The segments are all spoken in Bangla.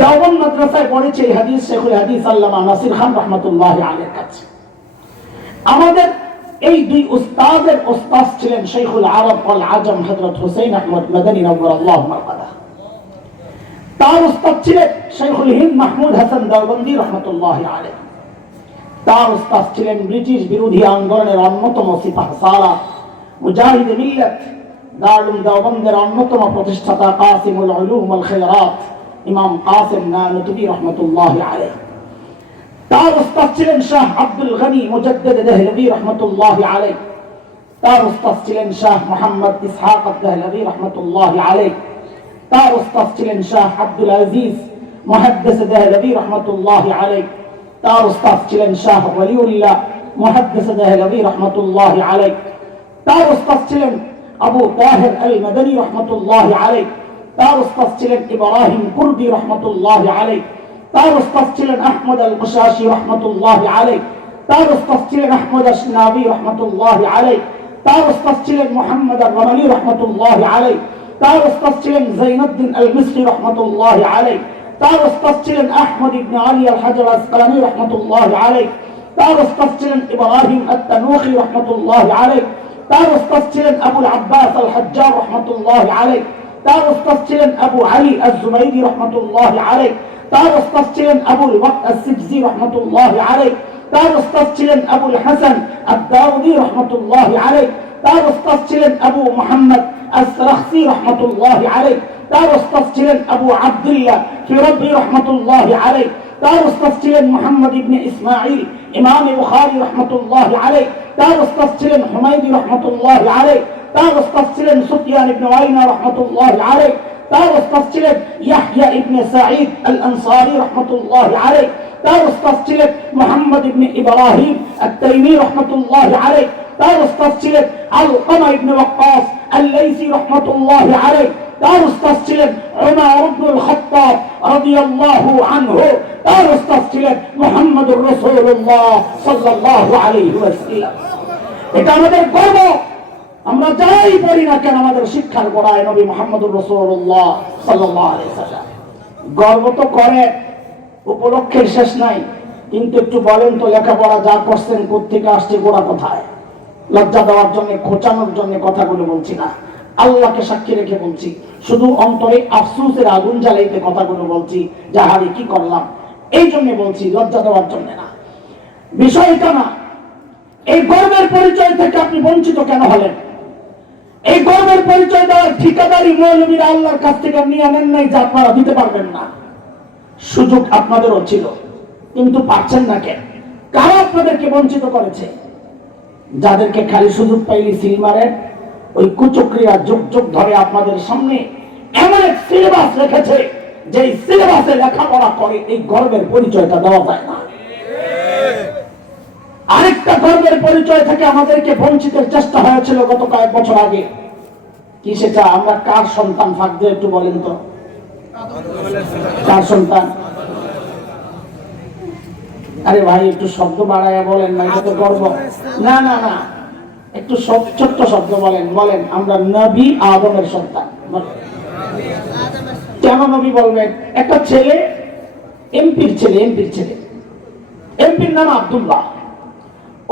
দেওবন্দ মাদ্রাসায় পড়েছে এই হাদিস শেখুল হাদিস আল্লামা নাসির খান রাহমাতুল্লাহি আলাইহির কাছে। আমাদের এই দুই উস্তাদের উস্তাদ ছিলেন শেখুল আরব ওয়াল আজম হযরত হুসাইন আহমদ মাদানী নওয়ারাল্লাহু মারকাদা। তার উস্তাদ ছিলেন শেখুল হিন্দ মাহমুদ হাসান দেওবন্দি রাহমাতুল্লাহি আলাইহি। তার উস্তাদ ছিলেন ব্রিটিশ বিরোধী আন্দোলনের অন্যতম সিপাহসালার মুজাহিদ মিল্লাত দারুল দেওবন্দের অন্যতম প্রতিষ্ঠাতা কাসিমুল উলুম ওয়াল খায়রাত ইমাম কাসিম নানুতুবি রাহমাতুল্লাহি আলাইহি। তার উস্তাদ ছিলেন শাহ আব্দুল গনি মুজাদ্দিদ দেহলভী রাহমাতুল্লাহি আলাইহি। তার উস্তাদ ছিলেন শাহ মুহাম্মদ ইসহাক দেহলভী রাহমাতুল্লাহি আলাইহি। তার উস্তাদ ছিলেন শাহ আব্দুল আজিজ মুহাদ্দিস দেহলভী রাহমাতুল্লাহি আলাইহি। তার উস্তাদ ছিলেন শাহ ওয়ালিউল্লাহ মুহাদ্দিস দেহলভী রাহমাতুল্লাহি আলাইহি। তার উস্তাদ ছিলেন আবু তাহির আল মাদানী রাহমাতুল্লাহি আলাইহি। তার উস্তাদ ছিলেন ইব্রাহিম কুরদি রাহমাতুল্লাহি আলাইহি। তার উস্তাদ ছিলেন আহমদ আল কুশাশি রাহমাতুল্লাহি আলাইহি। তার উস্তাদ ছিলেন আহমদ আশনাবি রাহমাতুল্লাহি আলাইহি। তার উস্তাদ ছিলেন মুহাম্মদ আল রমালি রাহমাতুল্লাহি আলাইহি। তার উস্তাদ ছিলেন যায়নুদ্দিন আল মিসরি রাহমাতুল্লাহি আলাইহি। তার উস্তাদ ছিলেন আহমদ ইবনে আলী আল হাজার আসকালানি রাহমাতুল্লাহি আলাইহি। তার উস্তাদ ছিলেন ইব্রাহিম আত-তানুখি রাহমাতুল্লাহি আলাইহি। তার উস্তাদ ছিলেন আবুল আব্বাস আল হাজ্জার রাহমাতুল্লাহি আলাইহি। তার উস্তাদ ছিলেন আবু আলী আজ-জুবাইরি রাহমাতুল্লাহি আলাইহি। তার উস্তাদ ছিলেন আবুল ওয়াক্ত আস-সিবজি রাহমাতুল্লাহি আলাইহি। তার উস্তাদ ছিলেন আবুল হাসান আদ-দাউদি রাহমাতুল্লাহি আলাইহি। তার উস্তাদ ছিলেন আবু মুহাম্মদ আস-সারাখসি রাহমাতুল্লাহি আলাইহি। তার উস্তাদ ছিলেন আবু আব্দুল্লাহ ফিরবি রাহমাতুল্লাহি আলাইহি। তার উস্তাদ ছিলেন মুহাম্মদ ইবনে ইসমাঈল ইমাম বুখারী রাহমাতুল্লাহি আলাইহি। তার উস্তাদ ছিলেন হুমায়দি রাহমাতুল্লাহি আলাইহি। তার উস্তাদ ছিলেন সুফিয়ান ইবনে ওয়াইনা রাহমাতুল্লাহি আলাইহি। তার উস্তাদ ছিলেন ইয়াহইয়া ইবনে সাঈদ আল আনসারী রাহমাতুল্লাহি আলাইহি। তার উস্তাদ ছিলেন মুহাম্মদ ইবনে ইব্রাহিম আত-তাইমি রাহমাতুল্লাহি আলাইহি। তার উস্তাদ ছিলেন আলকামা ইবনে ওয়াক্কাস আল-লাইসি রাহমাতুল্লাহি আলাইহি। তার উস্তাদ ছিলেন উমর ইবনুল খাত্তাব রাদিয়াল্লাহু আনহু। তার উস্তাদ ছিলেন মুহাম্মদুর রাসূলুল্লাহ সাল্লাল্লাহু আলাইহি ওয়াসাল্লাম। এটা আমাদের গর্ব। আমরা যাই পড়ি না কেন আমাদের শিক্ষার গোড়ায় নবী মুহাম্মদুর রাসূলুল্লাহ সাল্লাল্লাহু আলাইহি ওয়াসাল্লাম। গর্ব তো করে, উপলক্ষের শেষ নাই। কিন্তু একটু বলেন তো, লেখাপড়া যা করছেন কোত্থেকে আসছে, গোড়া কোথায়? লজ্জা দেওয়ার জন্য, খোঁচানোর জন্য কথাগুলো বলছি না, আল্লাহকে সাক্ষী রেখে বলছি। শুধু অন্তরে আফসোসের আগুন জ্বালাইতে কথাগুলো বলছি, যাহারে কি করলাম, এই জন্য বলছি, লজ্জা দেওয়ার জন্য না। বিষয়টা না, এই গর্বের পরিচয় থেকে আপনি বঞ্চিত কেন হলেন? এই গর্বের পরিচয় দেওয়ার ঠিকাদারি মৌলবীরা আল্লাহর কাছ থেকে নিয়ে নেন নাই যে আপনারা দিতে পারবেন না। সুযোগ আপনাদেরও ছিল, কিন্তু পাচ্ছেন না কেন? কারা আপনাদেরকে বঞ্চিত করেছে? যাদেরকে খালি সুযোগ পাইলে সিল মারেন, ওই কুচক্রীরা যুগ যুগ ধরে আপনাদের সামনে এমন এক সিলেবাস রেখেছে, যে সিলেবাসে লেখাপড়া করে এই গর্বের পরিচয়টা দেওয়া যায় না। আরেকটা গর্বের পরিচয় থেকে আমাদেরকে বঞ্চিতের চেষ্টা হয়েছিল গত কয়েক বছর আগে। কি সেটা? আমরা কার সন্তান? ফাঁক দিয়ে একটু বলেন তো, কার সন্তান? আরে ভাই, একটু শব্দ বাড়ায় বলেন না, এটা তো গর্ব। না না না, একটু ছোট্ট শব্দ বলেন। বলেন, আমরা নবী আদমের সন্তান। কেন নবী বলবেন? একটা ছেলে, এমপির ছেলে, এমপির নাম আব্দুল্লাহ।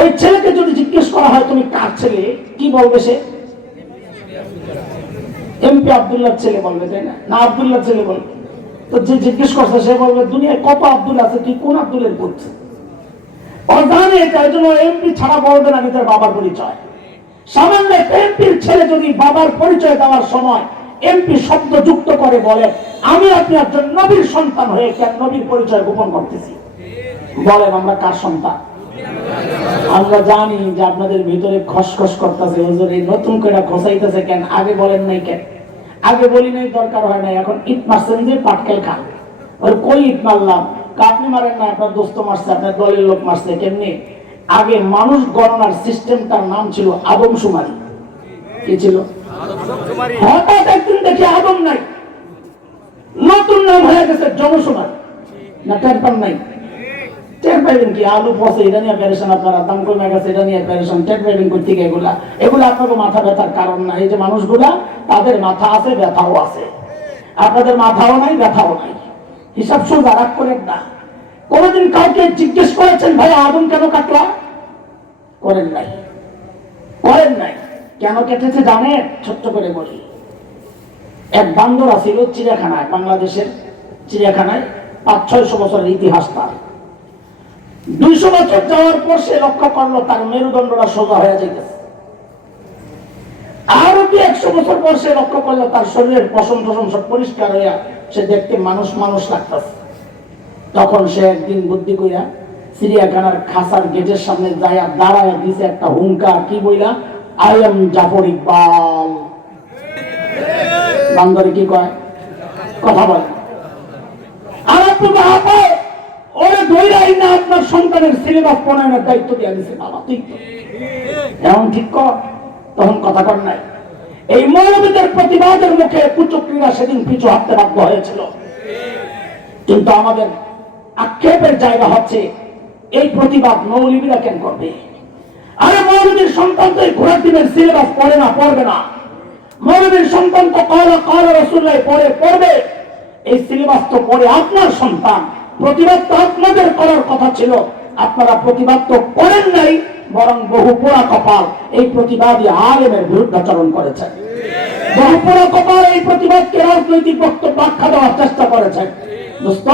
ওই ছেলেকে যদি জিজ্ঞেস করা হয় তুমি কার ছেলে, কি বলবে সে? এমপি আব্দুল্লাহর ছেলে বলবে, তাই না? না আব্দুল্লাহর ছেলে বলবে। তো যে জিজ্ঞেস করছে সে বলবে দুনিয়ায় কত আব্দুল আছে, তুই কোন আব্দুলের পুত্র? জানে তাই জন্য এমপি ছাড়া বলবে না নিজের বাবার পরিচয়। সামান্য এমপির ছেলে যদি বাবার পরিচয় দেওয়ার সময় এমপি শব্দ যুক্ত করে বলে, আমি আপনি একজন নবীর সন্তান হয়ে কেন নবীর পরিচয় গোপন করতেছি? বলেন, আমরা কার সন্তান? আমরা জানি যে আপনাদের ভিতরে খসখস করতেছে, হুজুর এই নতুন করে খসাইতেছে কেন? আগে বলেন নাই কেন? আগে বলি নাই, দরকার হয় নাই। এখন ইট মারছেন যে পাটকেল খান। ওর কই ইট মারলাম? আপনি মারেন না, আপনার দোস্ত মারছে, আপনার দলের লোক মারছে। কেমনি? আগে মানুষ গণনার সিস্টেমটার নাম ছিল আদমশুমারি। কি ছিল? হঠাৎ একদিন দেখি আদম নাই, নতুন নাম হয়ে গেছে জনশুমারি। না টের পান নাই? টের পাইবেন কি? আলু পচে, এটা নিয়ে প্যারেশান আপনারা, দাম কমে গেছে, এটা নিয়ে প্যারেশান। টের পাইবেন করতে এগুলা আপনাকে মাথা ব্যথার কারণ না। এই যে মানুষগুলা, তাদের মাথা আছে, ব্যথাও আছে। আপনাদের মাথাও নাই, ব্যথাও নাই। হিসাব সোজা রাগ করেন না। কোনদিন কাউকে জিজ্ঞেস করেছেন ভাই আদম কেন কাটলা? করেন নাই, করেন নাই। কেন কেটেছে জানেন? ছোট্ট করে বলি। এক বান্দর আছিল চিড়িয়াখানায়, বাংলাদেশের চিড়িয়াখানায়, 500-600 বছরের ইতিহাস তার। 200 বছর যাওয়ার পর সে লক্ষ্য করলো তার মেরুদণ্ডটা সোজা হয়ে যাইতেছে। আরো 100 বছর পর সে লক্ষ্য করলো তার শরীরের পশম টসম সব পরিষ্কার হইয়া সে দেখতে মানুষ মানুষ লাগতেছে। তখন সে একদিন বুদ্ধি কইরা চিড়িয়াখানার খাসার গেটের সামনে যাইয়া দাঁড়ায় দিছে একটা হুঙ্কার, কি বইলা? I am Zafar Iqbal. বান্দরে কি কয়? কথা বলে। আর আপনি বাবা ওরে দইরাই না আপনার সন্তানের সিলেবাস প্রণয়নের দায়িত্ব দিয়ে দিছে। বাবা তুই এমন ঠিক কর। তখন কথা কর নাই। এই মৌলবীদের প্রতিবাদের মুখে কুচক্রীরা সেদিন পিছু হাঁটতে বাধ্য হয়েছিল। কিন্তু আমাদের আক্ষেপের জায়গা হচ্ছে এই প্রতিবাদ মৌলবীরা কেন করবে? আরে মৌলবীর সন্তান তো এই ঘোড়ার দিনের সিলেবাস পড়ে না, পড়বে না। মৌলবীর সন্তান তো কওলা রাসূলুল্লাহ পড়বে। এই সিলেবাস তো পড়ে আপনার সন্তান। প্রতিবাদ তো আপনাদের করার কথা ছিল, আপনারা প্রতিবাদ তো করেন নাই, বরং বহু পোড়া কপাল এই প্রতিবাদী আলেমের বিরুদ্ধাচরণ করেছেন। বহু পোড়া কপাল এই প্রতিবাদকে রাজনৈতিক বক্তব্য আখ্যা দেওয়ার চেষ্টা করেছেন। দোস্ত,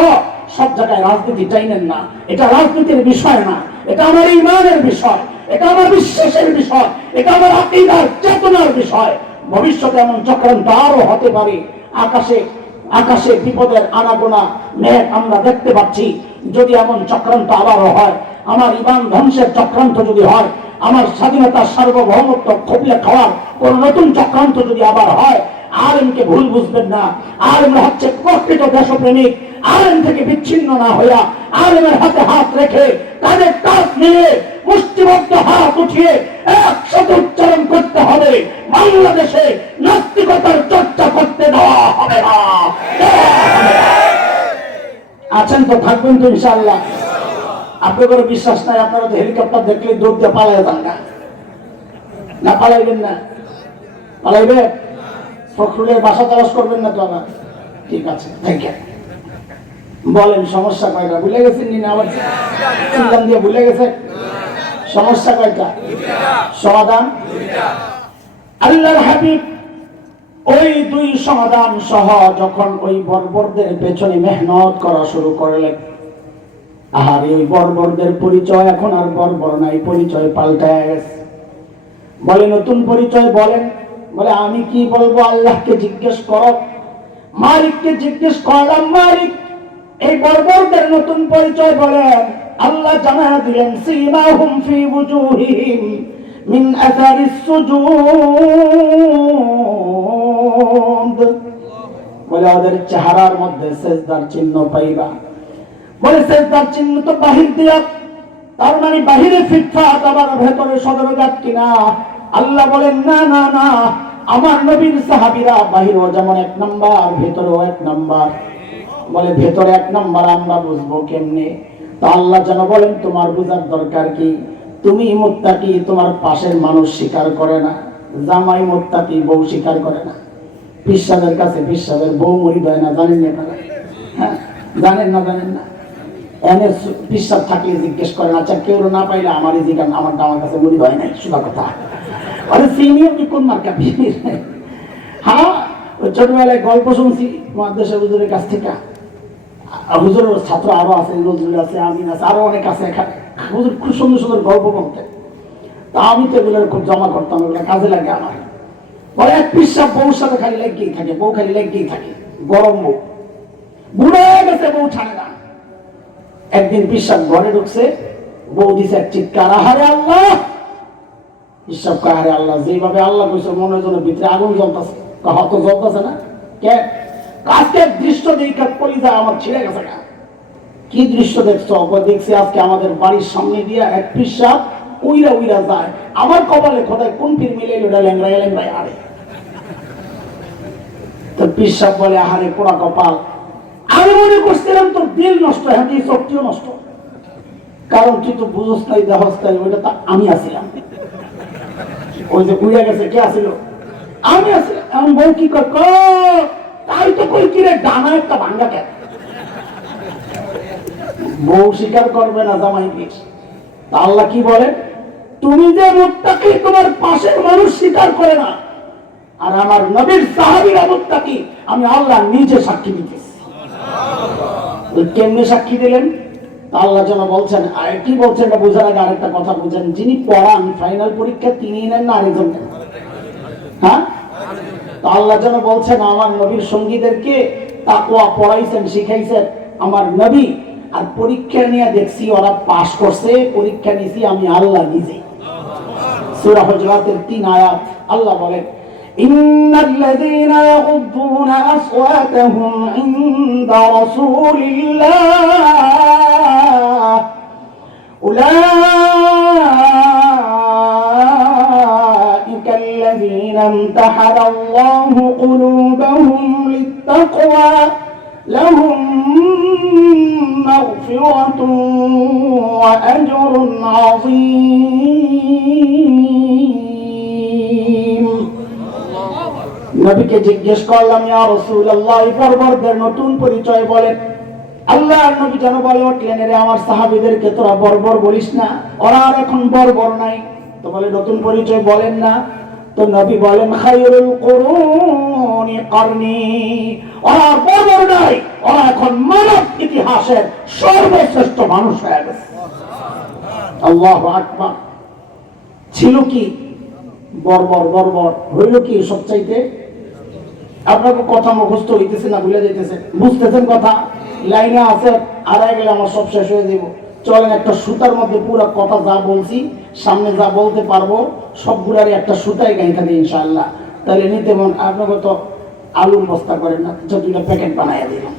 সব জায়গায় রাজনীতি চাইলেন না। এটা রাজনীতির বিষয় না, এটা আমার ঈমানের বিষয়, এটা আমার বিশ্বাসের বিষয়, এটা আমার আকীদার চেতনার বিষয়। ভবিষ্যতে এমন চক্রান্ত আরো হতে পারে। আকাশে আকাশে বিপদের আনাগোনা মেঘ আমরা দেখতে পাচ্ছি। যদি এমন চক্রান্ত আবারও হয়, আমার ঈমান ধ্বংসের চক্রান্ত যদি হয়, আমার স্বাধীনতার সার্বভৌমত্ব খোপলে খাওয়ার কোন নতুন চক্রান্ত যদি আবার হয়, আলেমকে ভুল বুঝবেন না। আলেমরা হচ্ছে প্রকৃত দেশপ্রেমিক। আলেম থেকে বিচ্ছিন্ন না হইয়া আলেমের হাতে হাত রেখে কাঁধে কাঁধ মিলিয়ে মুষ্টিবদ্ধ হাত উঠিয়ে একসাথে উচ্চারণ করতে হবে, বাংলাদেশে নাস্তিকতার চর্চা করতে দেওয়া হবে না। আছেন তো, থাকবেন তো ইনশাআল্লাহ। আপনাদের বিশ্বাস নাই? আপনারা তো হেলিকপ্টার দেখলে দৌড় দিয়ে পালায় যান না? পালাইবেন না? পালাইবে? ফখরুলের বাসা তালাশ করবেন না তো আবার? ঠিক আছে, থ্যাংক ইউ। বলেন সমস্যা কয়টা? ভুলে গেছেন না? আবার চিল্লান দিয়ে ভুলে গেছে? সমস্যা কয়টা? সমাধান আল্লাহর হাবিব ওই 2 সমাধান সহ যখন ওই বর্বরদের পেছনে মেহনত করা শুরু করলেন, আর এই বর্বরদের পরিচয় এখন আর বর্বর নাই, পরিচয় পাল্টায় গেছে। বলে নতুন পরিচয় বলেন। বলে আমি কি বলবো? আল্লাহকে জিজ্ঞেস করো। মালিককে জিজ্ঞেস করলাম, মালিক এই বর্বরদের নতুন পরিচয় বলেন। আল্লাহ জানা দিলেন, সীমাহুম ফি বুজুহিহিম মিন আসারিস সুজুদ। বলে ওদের চেহারার মধ্যে সেজদার চিহ্ন পাইবা। বলে সেজদার চিহ্ন তো বাহির দিয়া, তার মানে বাহিরে ফিটফাট, আবার ভেতরে সদরঘাত কিনা? আল্লাহ বলেন না না না, আমার নবীর সাহাবীরা বাহিরেও যেমন 1 নাম্বার, ভেতরেও 1 নাম্বার। বলে ভেতরে 1 নাম্বার আমরা বুঝবো কেমনে? তো আল্লাহ যেন বলেন তোমার বুঝার দরকার কি? তুমি মুত্তাকি, তোমার পাশের মানুষ স্বীকার করে না। জামাই মুত্তাকি, বউ স্বীকার করে না। পিসাদের কাছে পিসাদের বউ মুরিদ হয় না, জানেন না? হ্যাঁ, জানেন না? জানেন না? এনে পিসাব থাকলে জিজ্ঞেস করেন, আচ্ছা কেউ না পাইলে আমারই জিজ্ঞান, আমারটা আমার কাছে মুরিদ হয় নাই, সোজা কথা। আরে সিনিয়র কি কোন মার্কা? হ্যাঁ, ছোটবেলায় গল্প শুনছি মহাদেশে হুজুরের কাছ থেকে। হুজুরের ছাত্র আরো আছে, নজরুল আছে, আমিন আছে, আরো অনেক আছে। এখানে হুজুর খুব সুন্দর সুন্দর গল্প বলতেন। তা আমি তো এগুলোর খুব জমা করতাম, এগুলো কাজে লাগে আমার। বলে এক পিসাব বউর সাথে খালি লেগেই থাকে, বউ খালি লেগেই থাকে। গরম বউ, বুড়ো হয়ে গেছে, বউ ছাড়ে না। একদিন পিসাব ঘরে ঢুকছে, বউ দিছে এক চিৎকার, আহারে আল্লাহ! পিসাব কাহারে আল্লাহ, যেভাবে আল্লাহ কইছে মনে হয় যেন ভিতরে আগুন জ্বলতেছে। হয়তো জ্বলতেছে না কে? আজকে দৃশ্য দেখে কলিজা আমার ছিঁড়ে গেছে। কি দৃশ্য দেখছো? দেখছি আজকে আমাদের বাড়ির সামনে দিয়ে এক পিসাব উইরা উইরা যায়। আমার কপালে খোদায় কোন পীর মিলে ওটা ল্যাংরাই ল্যাংরাই আরে। তো পিসাব বলে, আহারে পোড়া কপাল, আমি মনে করছিলাম তোর দিল নষ্ট, হ্যাঁ এই শক্তিও নষ্ট। কারণ তুই তো বুঝস নাই, দেহস নাই, ওইটা তো আমি আসিলাম। ওই যে উইরা গেছে, কে আসিল? আমি আসিলাম। এমন বউ কি কর, তাই তো কই কিরে ডানা একটা ভাঙ্গা কেন? বউ স্বীকার করবে না জামাইকে। আল্লাহ কি বলেন, তুমি যে মুত্তাকি তোমার পাশের মানুষ স্বীকার করে না, আর আমার নবীর সাহাবীরা মুত্তাকি, আমি আল্লাহ নিজে সাক্ষী দিতেছি। কেমনে সাক্ষী দিলেন? আল্লাহ যেন বলছেন, আর কি বলছেন এটা বোঝার আগে আরেকটা কথা বুঝেন, যিনি পড়ান ফাইনাল পরীক্ষা তিনি নেন না আরেকজন নেন? হ্যাঁ, আল্লাহ যেন বলছেন আমার নবীর সঙ্গীদেরকে তাকওয়া পড়াইছেন, শিখাইছেন আমার নবী, আর পরীক্ষা নিয়ে দেখছি ওরা পাস করছে, পরীক্ষা নিছি আমি আল্লাহ নিজে। সূরা হুজুরাতের 3 আয়াত আল্লাহ বলেন, ইন্নাল্লাযীনা ইয়াগুদ্দুনা আসওয়াতাহুম ইনদা রাসূলিল্লাহ উলাইকা আল্লাযীনা ইমতাহানা আল্লাহু কুলুবাহুম লিত-তাকওয়া লাহুম মাগফিরাতুন ওয়া আজরুন আযীম। নবীকে জিজ্ঞেস করলাম, ইয়া রাসূলুল্লাহ, এই বর্বরদের নতুন পরিচয় বলেন। আল্লাহর নবী যেন বলে উঠলেন, রে আমার সাহাবীদেরকে তোরা বর্বর বলিস না, ওরা আর এখন বর্বর নাই, তো বলে নতুন পরিচয় বলেন না। তো নবী বলেন, খায়রুল কুরুনি করনি, ওরা বর্বর নাই, ওরা এখন মানব ইতিহাসের সর্বশ্রেষ্ঠ মানুষ হয়ে গেছে। আল্লাহু আকবার। ছিল কি বর্বর, বর্বর হইল কি সবচাইতে? আপনাকে কথা মুখস্থ হইতেছে না ভুলে যাইতেছে? বুঝতেছেন কথা? লাইনে আছে, আড়াই গেলে আমার সব শেষ হয়ে যাব। চলেন একটা সুতার মধ্যে পুরো কথা যা বলছি, সামনে যা বলতে পারবো সবগুলারই একটা সুতায় গাই থাকে ইনশাআল্লাহ। তাহলে নিতে মন, আপনাকে তো আলুর বস্তা করেন না, 2টা প্যাকেট বানাইয়া দিলাম।